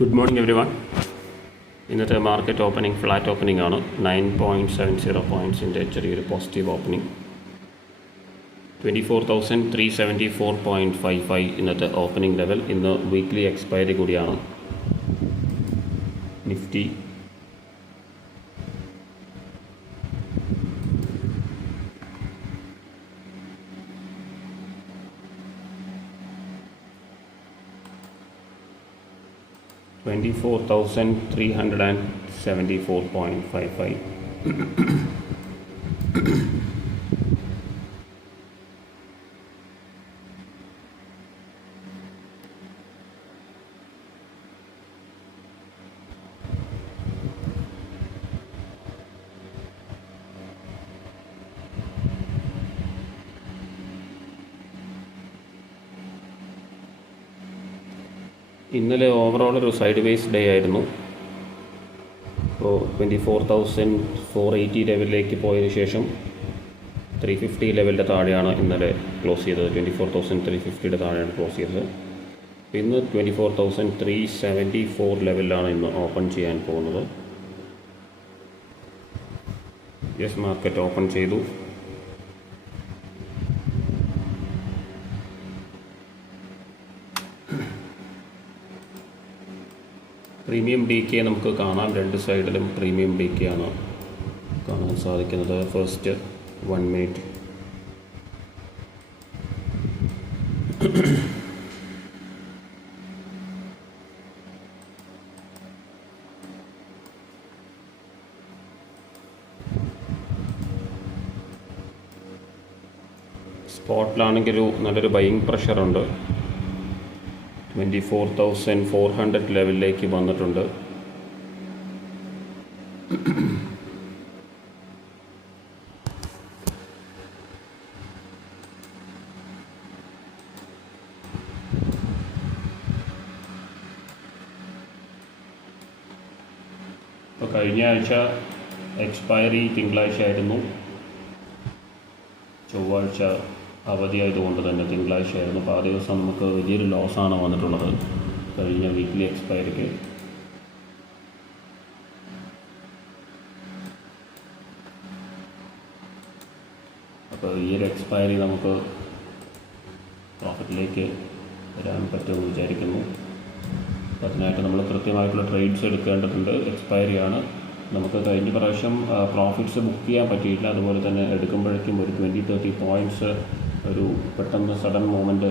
Good morning everyone. ഇന്നത്തെ market opening flat opening ആണ്. 9.70 പോയിൻറ്റ്സിൻ്റെ ചെറിയൊരു പോസിറ്റീവ് ഓപ്പണിംഗ്. 24,374.55 ഇന്നത്തെ ഓപ്പണിംഗ് ലെവൽ. ഇന്ന് വീക്ക്ലി എക്സ്പയറി കൂടിയാണ്. നിഫ്റ്റി $24,374.55. ഇന്നലെ ഓവറോൾ ഒരു സൈഡ് വേസ് ഡേ ആയിരുന്നു. ഇപ്പോൾ 24,480 ലെവലിലേക്ക് പോയതിനു ശേഷം 350 ലെവലിൻ്റെ താഴെയാണ് ഇന്നലെ ക്ലോസ് ചെയ്തത്. 24,350 താഴെയാണ് ക്ലോസ് ചെയ്തത്. ഇന്ന് 24,374 ലെവലിലാണ് ഇന്ന് ഓപ്പൺ ചെയ്യാൻ പോകുന്നത്. യെസ്, മാർക്കറ്റ് ഓപ്പൺ ചെയ്തു. പ്രീമിയം ഡി കെ നമുക്ക് കാണാം. രണ്ട് സൈഡിലും പ്രീമിയം ഡി കെ ആണ് കാണാൻ സാധിക്കുന്നത്. ഫസ്റ്റ് 1 മിനിറ്റ് സ്പോട്ടിലാണെങ്കിൽ നല്ലൊരു ബൈയിങ് പ്രഷറുണ്ട്. 24,400 ലെവലിലേക്ക് വന്നിട്ടുണ്ട്. ഇപ്പോൾ കഴിഞ്ഞ ആഴ്ച എക്സ്പയറി തിങ്കളാഴ്ച ആയിരുന്നു. ചൊവ്വാഴ്ച അവധി ആയതുകൊണ്ട് തന്നെ തിങ്കളാഴ്ച ആയിരുന്നു. അപ്പോൾ ആ ദിവസം നമുക്ക് വലിയൊരു ലോസാണ് വന്നിട്ടുള്ളത് കഴിഞ്ഞ വീക്ക്ലി എക്സ്പയറിക്ക്. അപ്പോൾ ഈ ഒരു എക്സ്പയറി നമുക്ക് പ്രോഫിറ്റിലേക്ക് വരാൻ പറ്റുമെന്ന് വിചാരിക്കുന്നു. അപ്പോൾ അതിനായിട്ട് നമ്മൾ കൃത്യമായിട്ടുള്ള ട്രേഡ്സ് എടുക്കേണ്ടതുണ്ട്. എക്സ്പയറിയാണ്. നമുക്ക് കഴിഞ്ഞ പ്രാവശ്യം പ്രോഫിറ്റ്സ് ബുക്ക് ചെയ്യാൻ പറ്റിയില്ല. അതുപോലെ തന്നെ എടുക്കുമ്പോഴേക്കും ഒരു 20-30 പോയിൻറ്റ്സ് ഒരു പെട്ടെന്ന് സഡൻ മൂവ്മെൻറ്റ്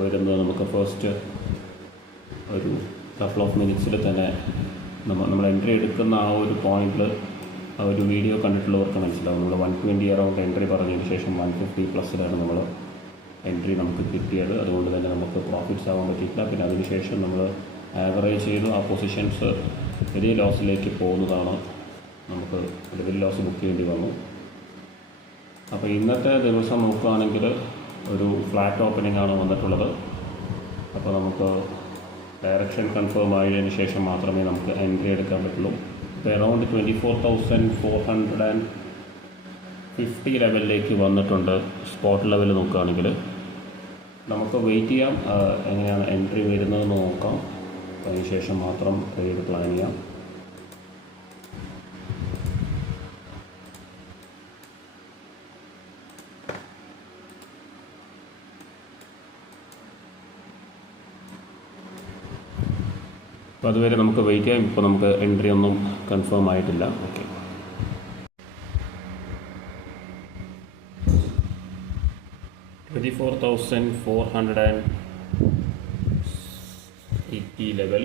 വരുന്നത് നമുക്ക് ഫസ്റ്റ് ഒരു കപ്പിൾ ഓഫ് മിനിറ്റ്സിൽ തന്നെ നമ്മൾ എൻട്രി എടുക്കുന്ന ആ ഒരു പോയിന്റിൽ ആ ഒരു വീഡിയോ കണ്ടിട്ടുള്ളവർക്ക് മനസ്സിലാവും. നമ്മൾ 120 അറൗണ്ട് എൻട്രി പറഞ്ഞതിന് ശേഷം 150 പ്ലസ്സിലാണ് നമ്മൾ എൻട്രി നമുക്ക് കിട്ടിയത്. അതുകൊണ്ട് തന്നെ നമുക്ക് പ്രോഫിറ്റ്സ് ആവാൻ പറ്റിയില്ല. പിന്നെ അതിനുശേഷം നമ്മൾ ആവറേജ് ചെയ്തു ആ പൊസിഷൻസ് വലിയ ലോസിലേക്ക് പോകുന്നതാണ്. നമുക്ക് വലിയ ലോസ് ബുക്ക് ചെയ്യേണ്ടി വന്നു. അപ്പോൾ ഇന്നത്തെ ദിവസം നോക്കുകയാണെങ്കിൽ ഒരു ഫ്ലാറ്റ് ഓപ്പണിംഗ് ആണ് വന്നിട്ടുള്ളത്. അപ്പോൾ നമുക്ക് ഡയറക്ഷൻ കൺഫേം ആയതിനു ശേഷം മാത്രമേ നമുക്ക് എൻട്രി എടുക്കാൻ പറ്റുള്ളൂ. ഇപ്പോൾ അറൗണ്ട് 24,450 ലെവലിലേക്ക് വന്നിട്ടുണ്ട്. സ്പോട്ട് ലെവൽ നോക്കുകയാണെങ്കിൽ നമുക്ക് വെയിറ്റ് ചെയ്യാം. എങ്ങനെയാണ് എൻട്രി വരുന്നതെന്ന് നോക്കാം. അതിനുശേഷം മാത്രം ട്രേഡ് പ്ലാൻ ചെയ്യാം. അപ്പോൾ അതുവരെ നമുക്ക് വെയിറ്റ് ചെയ്യാം. ഇപ്പോൾ നമുക്ക് എൻട്രി ഒന്നും കൺഫേം ആയിട്ടില്ല. ഓക്കെ, $24,480 ലെവൽ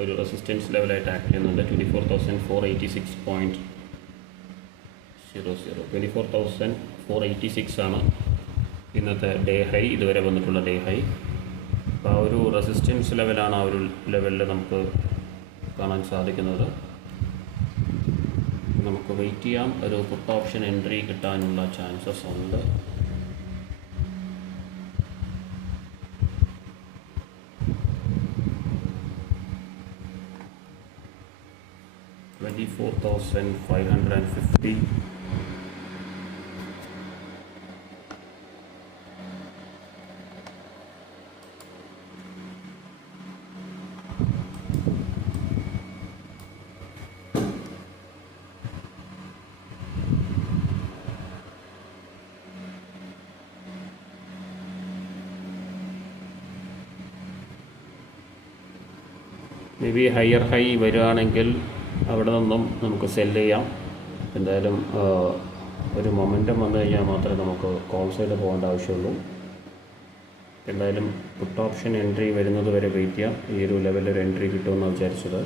ഒരു റെസിസ്റ്റൻസ് ലെവലായിട്ട് ആക്ട് ചെയ്യുന്നുണ്ട്. 24,486.00 24,486 ആണ് ഇന്നത്തെ ഡേ ഹൈ, ഇതുവരെ വന്നിട്ടുള്ള ഡേ ഹൈ. അപ്പോൾ ആ ഒരു റെസിസ്റ്റൻസ് ലെവലാണ് ആ ഒരു ലെവലിൽ നമുക്ക് കാണാൻ സാധിക്കുന്നത്. നമുക്ക് വെയിറ്റ് ചെയ്യാം. ഒരു പുട്ട് ഓപ്ഷൻ എൻട്രി കിട്ടാനുള്ള ചാൻസസ് ഉണ്ട്. $24,550 മേ ബി ഹയർ ഹൈ വരികയാണെങ്കിൽ അവിടെ നിന്നും നമുക്ക് സെല്ല് ചെയ്യാം. എന്തായാലും ഒരു മൊമെൻറ്റം വന്നു കഴിഞ്ഞാൽ മാത്രമേ നമുക്ക് കോൾ സൈഡ് പോകേണ്ട ആവശ്യമുള്ളൂ. എന്തായാലും പുട്ട് ഓപ്ഷൻ എൻട്രി വരുന്നത് വരെ വെയിറ്റ് ചെയ്യാം. ഈ ഒരു ലെവലിൽ ഒരു എൻട്രി കിട്ടുമെന്നാണ് വിചാരിച്ചത്,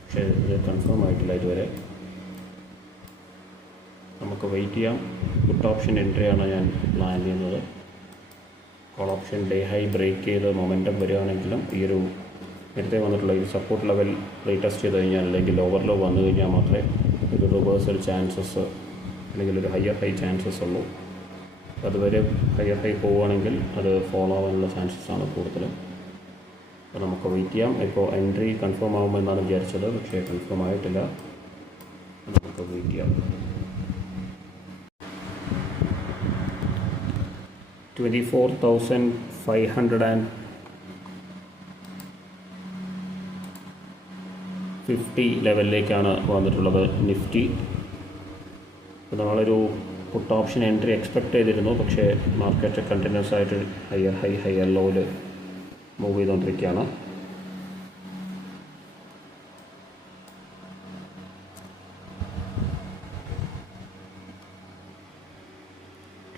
പക്ഷേ ഇത് കൺഫേം ആയിട്ടില്ല ഇതുവരെ. നമുക്ക് വെയിറ്റ് ചെയ്യാം. പുട്ട് ഓപ്ഷൻ എൻട്രിയാണ് ഞാൻ പ്ലാൻ ചെയ്യുന്നത്. Call option day high break ചെയ്ത് മൊമെൻറ്റം വരികയാണെങ്കിലും ഈ ഒരു നേരത്തെ വന്നിട്ടുള്ള ഈ സപ്പോർട്ട് ലെവൽ റീടെസ്റ്റ് ചെയ്ത് കഴിഞ്ഞാൽ അല്ലെങ്കിൽ ഓവർലോ വന്നു കഴിഞ്ഞാൽ മാത്രമേ ഒരു റിവേഴ്സൽ ചാൻസസ് അല്ലെങ്കിൽ ഒരു ഹയർ ഹൈ ചാൻസസ് ഉള്ളൂ. അതുവരെ ഹയർ ഹൈ പോവുകയാണെങ്കിൽ അത് ഫോളോ ആവാനുള്ള ചാൻസസ് ആണ് കൂടുതലും. അപ്പോൾ നമുക്ക് വെയിറ്റ് ചെയ്യാം. ഇപ്പോൾ എൻട്രി കൺഫേം ആകുമെന്നാണ് വിചാരിച്ചത്, പക്ഷേ കൺഫേം ആയിട്ടില്ല. നമുക്ക് വെയിറ്റ് ചെയ്യാം. 24,550 ലെവലിലേക്കാണ് വന്നിട്ടുള്ളത് നിഫ്റ്റി. അപ്പോൾ നമ്മളൊരു പുട്ട് ഓപ്ഷൻ എൻട്രി എക്സ്പെക്റ്റ് ചെയ്തിരുന്നു, പക്ഷേ മാർക്കറ്റ് കണ്ടിന്യൂസ് ആയിട്ട് ഹയർ ഹൈ ഹയർ ലോയിൽ മൂവ് ചെയ്തുകൊണ്ടിരിക്കുകയാണ്.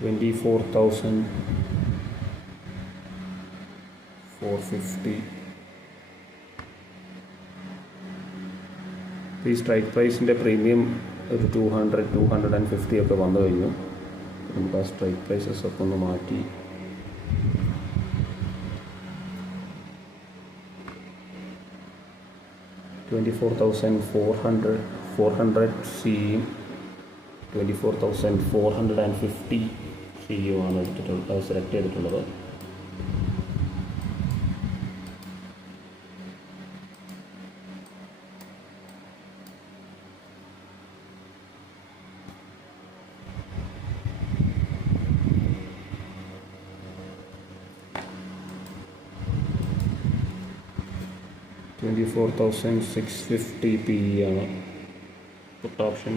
$24,450. ഈ സ്ട്രൈക്ക് പ്രൈസിൻ്റെ പ്രീമിയം ഒരു 200-250 ഒക്കെ വന്നു കഴിഞ്ഞു. നമുക്ക് ആ സ്ട്രൈക്ക് പ്രൈസസ് ഒക്കെ ഒന്ന് മാറ്റി $24,400 സിയും 24,450 സിയുമാണ് സെലക്ട് ചെയ്തിട്ടുള്ളത്. $24,650 PE ആണ് പുട്ട് ഓപ്ഷൻ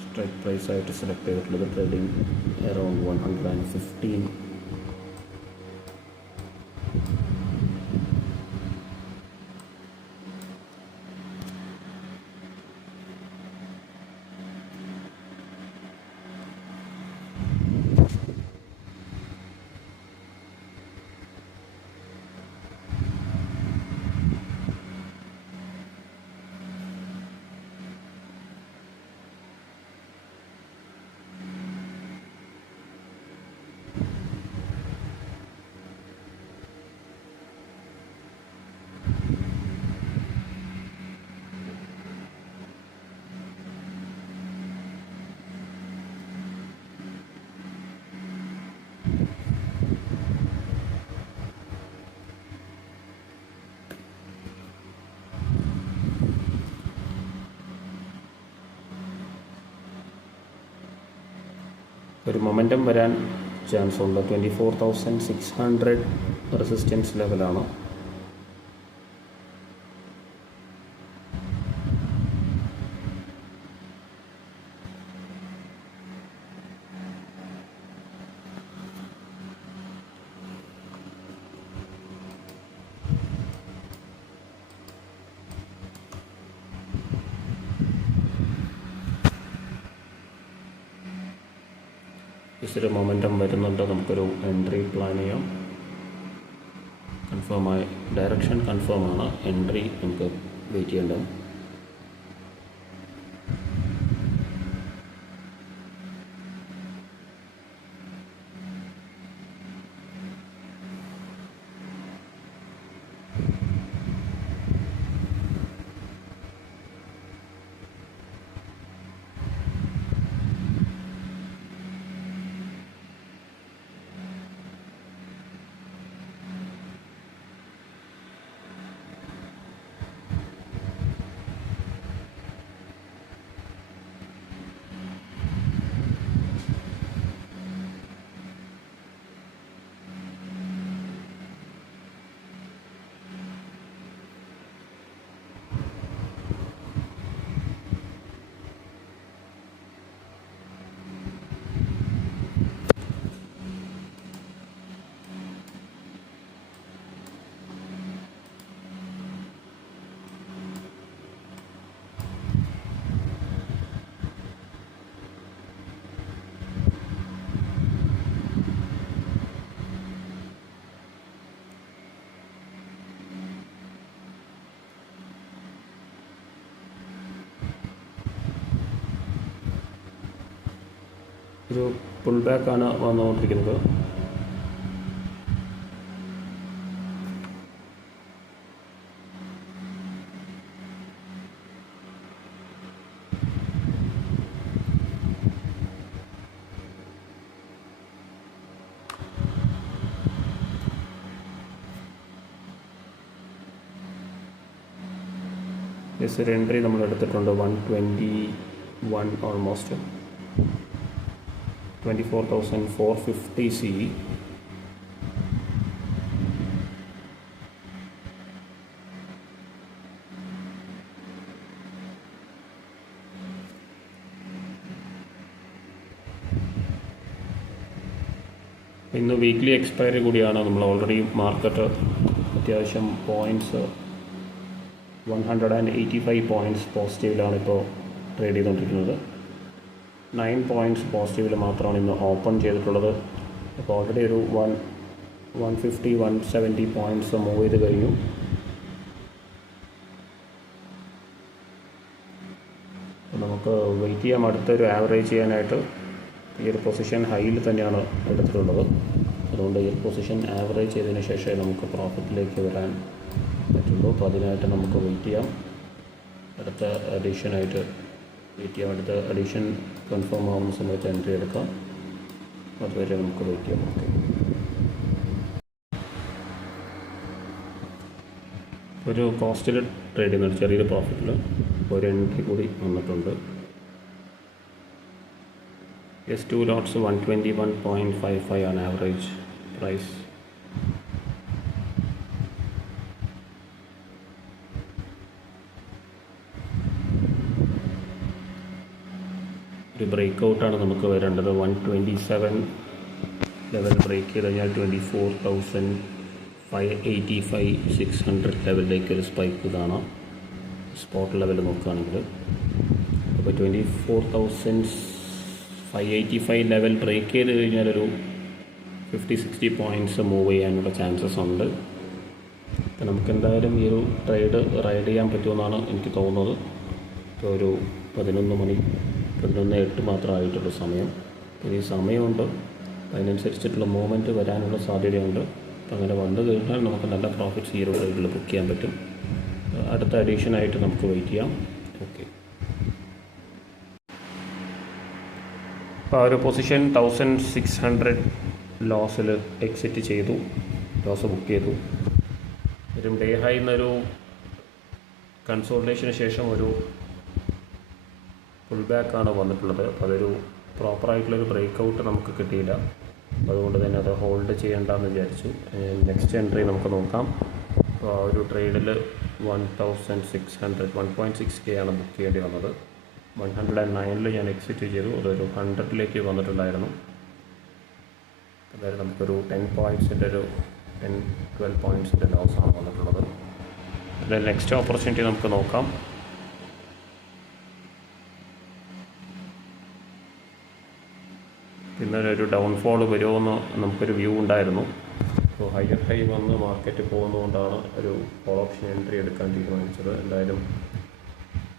സ്ട്രൈക്ക് പ്രൈസ് ആയിട്ട് സെലക്ട് ചെയ്തിട്ടുള്ളത്. Trading around 115. ഒരു മൊമെൻറ്റം വരാൻ ചാൻസ് ഉണ്ട്. 24,600 റെസിസ്റ്റൻസ് ലെവലാണ്. ഒരു മൊമെൻറ്റം വരുന്നുണ്ട്. നമുക്കൊരു എൻട്രി പ്ലാൻ ചെയ്യാം. കൺഫേമായി ഡയറക്ഷൻ കൺഫേമാണ്. എൻട്രി നമുക്ക് വെയിറ്റ് ചെയ്യേണ്ടത്. ഒരു പുൾ ബാക്കാണ് വന്നുകൊണ്ടിരിക്കുന്നത്. ഒരു എൻട്രി നമ്മൾ എടുത്തിട്ടുണ്ട് 121 ഓൾമോസ്റ്റ് 24,450 CE. ഇന്ന് വീക്ക്ലി എക്സ്പയറി കൂടിയാണ്. നമ്മൾ ഓൾറെഡി മാർക്കറ്റ് അത്യാവശ്യം പോയിൻറ്റ്സ് 185 പോയിൻറ്റ്സ് പോസിറ്റീവിലാണ് ഇപ്പോൾ ട്രേഡ് ചെയ്തുകൊണ്ടിരിക്കുന്നത്. 9 പോയിൻറ്റ്സ് പോസിറ്റീവിൽ മാത്രമാണ് ഇന്ന് ഓപ്പൺ ചെയ്തിട്ടുള്ളത്. അപ്പോൾ ഓൾറെഡി ഒരു 150-170 പോയിൻറ്റ്സ് മൂവ് ചെയ്ത് കഴിഞ്ഞു. നമുക്ക് വെയിറ്റ് ചെയ്യാം അടുത്തൊരു ആവറേജ് ചെയ്യാനായിട്ട്. ഈ ഒരു പൊസിഷൻ ഹൈയിൽ തന്നെയാണ് എടുത്തിട്ടുള്ളത്. അതുകൊണ്ട് ഈ പൊസിഷൻ ആവറേജ് ചെയ്തതിന് ശേഷമേ നമുക്ക് പ്രോഫിറ്റിലേക്ക് വരാൻ പറ്റുള്ളൂ. അപ്പോൾ അതിനായിട്ട് നമുക്ക് വെയിറ്റ് ചെയ്യാം. അടുത്ത അഡീഷനായിട്ട് വെയിറ്റ് ചെയ്യാം. അടുത്ത അഡീഷൻ കൺഫേം ആവുന്ന സമയത്ത് എൻട്രി എടുക്കാം. അതുവരെ നമുക്ക് വെയിറ്റ് ചെയ്യാം. ഓക്കെ, ഒരു കോസ്റ്റിൽ ട്രേഡ് ചെയ്യുന്നുണ്ട്, ചെറിയൊരു പ്രോഫിറ്റിൽ ഒരു എൻട്രി കൂടി വന്നിട്ടുണ്ട്. S2 ലോട്ട്സ് 121.55 ആണ് ആവറേജ് പ്രൈസ്. ഒരു ബ്രേക്ക് ഔട്ടാണ് നമുക്ക് വരേണ്ടത്. 127 ലെവൽ ബ്രേക്ക് ചെയ്ത് കഴിഞ്ഞാൽ 24,585-600 ലെവലിലേക്ക് ഒരു സ്പൈക്ക് കാണാം. സ്പോട്ട് ലെവൽ നോക്കുകയാണെങ്കിൽ അപ്പോൾ 24,585 ലെവൽ ബ്രേക്ക് ചെയ്ത് കഴിഞ്ഞാൽ ഒരു 50-60 പോയിൻറ്റ്സ് മൂവ് ചെയ്യാനുള്ള ചാൻസസ് ഉണ്ട്. അപ്പോൾ നമുക്ക് എന്തായാലും ഈ ഒരു ട്രേഡ് റൈഡ് ചെയ്യാൻ പറ്റുമെന്നാണ് എനിക്ക് തോന്നുന്നത്. ഇപ്പോൾ ഒരു 11:08 മാത്രമായിട്ടുള്ള സമയം. ഇനി സമയമുണ്ട്, അതിനനുസരിച്ചിട്ടുള്ള മൂവ്മെൻറ്റ് വരാനുള്ള സാധ്യതയുണ്ട്. അപ്പോൾ അങ്ങനെ വന്നു കഴിഞ്ഞാൽ നമുക്ക് നല്ല പ്രോഫിറ്റ്സ് ഈ ഒരു ട്രേഡിൽ ബുക്ക് ചെയ്യാൻ പറ്റും. അടുത്ത അഡീഷനായിട്ട് നമുക്ക് വെയിറ്റ് ചെയ്യാം. ഓക്കെ, അപ്പോൾ ആ ഒരു പൊസിഷൻ 1600 ലോസിൽ എക്സിറ്റ് ചെയ്തു, ലോസ് ബുക്ക് ചെയ്തു. ഒരു ഡേ ഹൈ എന്നൊരു കൺസോൾട്ടേഷന് ശേഷം ഒരു ഫുൾ ബാക്കാണ് വന്നിട്ടുള്ളത്. അപ്പോൾ അതൊരു പ്രോപ്പറായിട്ടുള്ളൊരു ബ്രേക്ക് ഔട്ട് നമുക്ക് കിട്ടിയില്ല. അതുകൊണ്ട് തന്നെ അത് ഹോൾഡ് ചെയ്യേണ്ടെന്ന് വിചാരിച്ചു. നെക്സ്റ്റ് എൻട്രി നമുക്ക് നോക്കാം. അപ്പോൾ ആ ഒരു ട്രേഡിൽ 1,600 ആണ് ബുക്ക് ചെയ്യേണ്ടി വന്നത്. 109 ഞാൻ എക്സിറ്റ് ചെയ്തു. അതൊരു 100 വന്നിട്ടുണ്ടായിരുന്നു. അതായത് നമുക്കൊരു 10 പോയിൻറ്റ്സിൻ്റെ ഒരു 10-12 പോയിൻറ്റ്സിൻ്റെ ലോസാണ് വന്നിട്ടുള്ളത്. അതിൽ നെക്സ്റ്റ് ഓപ്പർച്യൂണിറ്റി നമുക്ക് നോക്കാം. പിന്നെ ഒരു ഡൗൺഫോൾ വരുമെന്ന് നമുക്കൊരു വ്യൂ ഉണ്ടായിരുന്നു. അപ്പോൾ ഹയർ ഹൈ വന്ന് മാർക്കറ്റ് പോകുന്നതുകൊണ്ടാണ് ഒരു കോൾ ഓപ്ഷൻ എൻട്രി എടുക്കാൻ തീരുമാനിച്ചത്. എന്തായാലും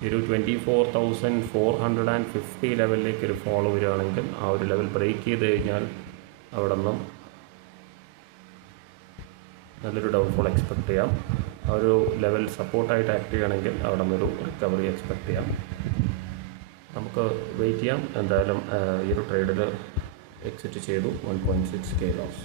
ഒരു 24,450 ലെവലിലേക്ക് ഒരു ഫോൾ വരികയാണെങ്കിൽ ആ ഒരു ലെവൽ ബ്രേക്ക് ചെയ്ത് കഴിഞ്ഞാൽ അവിടെ നിന്നും നല്ലൊരു ഡൗൺഫോൾ എക്സ്പെക്റ്റ് ചെയ്യാം. ആ ഒരു ലെവൽ സപ്പോർട്ടായിട്ട് ആക്ട് ചെയ്യുകയാണെങ്കിൽ അവിടെ നിന്നൊരു റിക്കവറി എക്സ്പെക്റ്റ് ചെയ്യാം. നമുക്ക് വെയിറ്റ് ചെയ്യാം. എന്തായാലും ഈ ഒരു ട്രേഡിൽ എക്സിറ്റ് ചെയ്തു 1.6K ലോസ്.